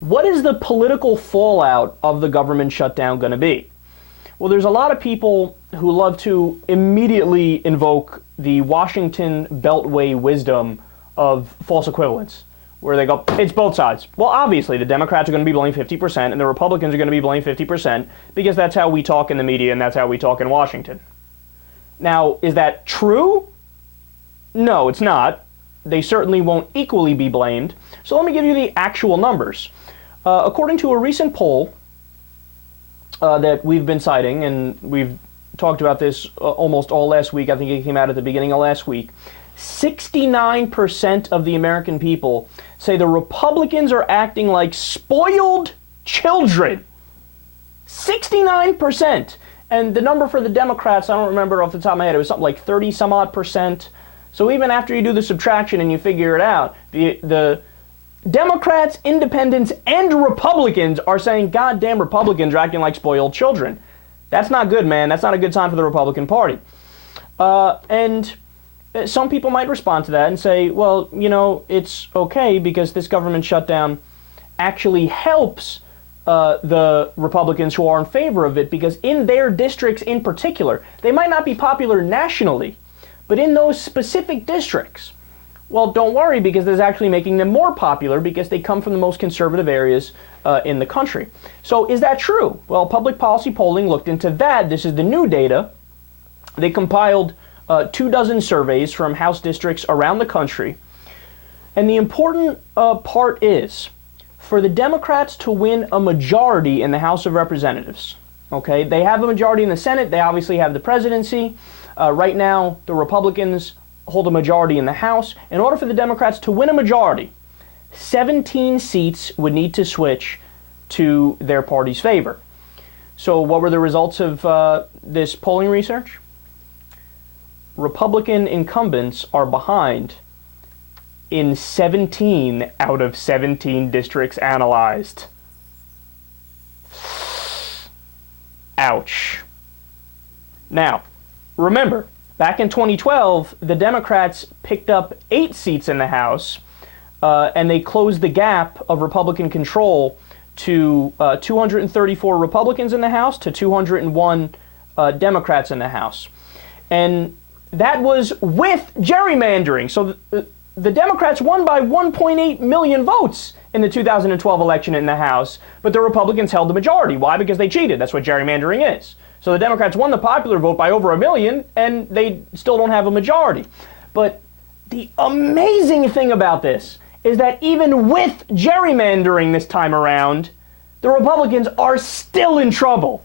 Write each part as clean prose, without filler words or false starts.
What is the political fallout of the government shutdown going to be? Well, there's a lot of people who love to immediately invoke the Washington Beltway wisdom of false equivalence, where they go, it's both sides. Well, obviously, the Democrats are going to be blamed 50%, and the Republicans are going to be blamed 50%, because that's how we talk in the media, and that's how we talk in Washington. Now, is that true? No, it's not. They certainly won't equally be blamed. So let me give you the actual numbers. According to a recent poll that we've been citing, and we've talked about this almost all last week, I think it came out at the beginning of last week, 69% of the American people say the Republicans are acting like spoiled children. 69%. And the number for the Democrats, I don't remember off the top of my head, it was something like 30 some odd percent. So even after you do the subtraction and you figure it out, the Democrats, independents, and Republicans are saying, goddamn, Republicans are acting like spoiled children. That's not good, man. That's not a good sign for the Republican Party. And some people might respond to that and say, well, you know, it's okay because this government shutdown actually helps the Republicans who are in favor of it, because in their districts in particular, they might not be popular nationally, but in those specific districts, well, don't worry, because this is actually making them more popular because they come from the most conservative areas in the country. So is that true? Well, public policy polling looked into that. This is the new data. They compiled 24 surveys from House districts around the country. And the important part is, for the Democrats to win a majority in the House of Representatives, okay, they have a majority in the Senate, they obviously have the presidency. Right now, the Republicans hold a majority in the House. In order for the Democrats to win a majority, 17 seats would need to switch to their party's favor. So what were the results of this polling research? Republican incumbents are behind in 17 out of 17 districts analyzed. Ouch. Now, remember, back in 2012, the Democrats picked up 8 seats in the House, and they closed the gap of Republican control to 234 Republicans in the House to 201 Democrats in the House. And that was with gerrymandering. So the Democrats won by 1.8 million votes in the 2012 election in the House, but the Republicans held the majority. Why? Because they cheated. That's what gerrymandering is. So the Democrats won the popular vote by over 1 million, and they still don't have a majority. But the amazing thing about this is that even with gerrymandering this time around, the Republicans are still in trouble.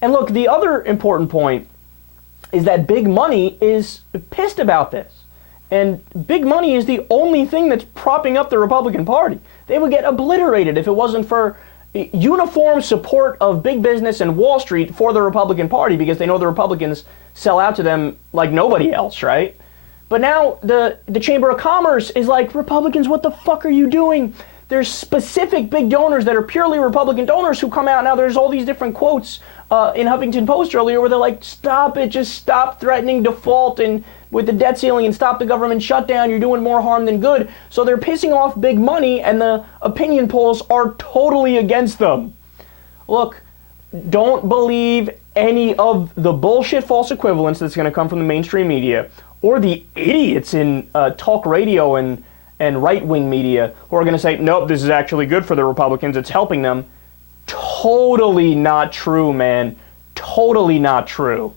And look, the other important point is that big money is pissed about this. And big money is the only thing that's propping up the Republican Party. They would get obliterated if it wasn't for uniform support of big business and Wall Street for the Republican Party, because they know the Republicans sell out to them like nobody else, right? But now the Chamber of Commerce is like, Republicans, what the fuck are you doing? There's specific big donors that are purely Republican donors who come out. Now there's all these different quotes in Huffington Post earlier where they're like, stop it, just stop threatening default and with the debt ceiling and stop the government shutdown. You're doing more harm than good. So they're pissing off big money, and the opinion polls are totally against them. Look, don't believe any of the bullshit false equivalence that's going to come from the mainstream media or the idiots in talk radio and right-wing media who are going to say, nope, this is actually good for the Republicans, it's helping them. Totally not true, man. Totally not true.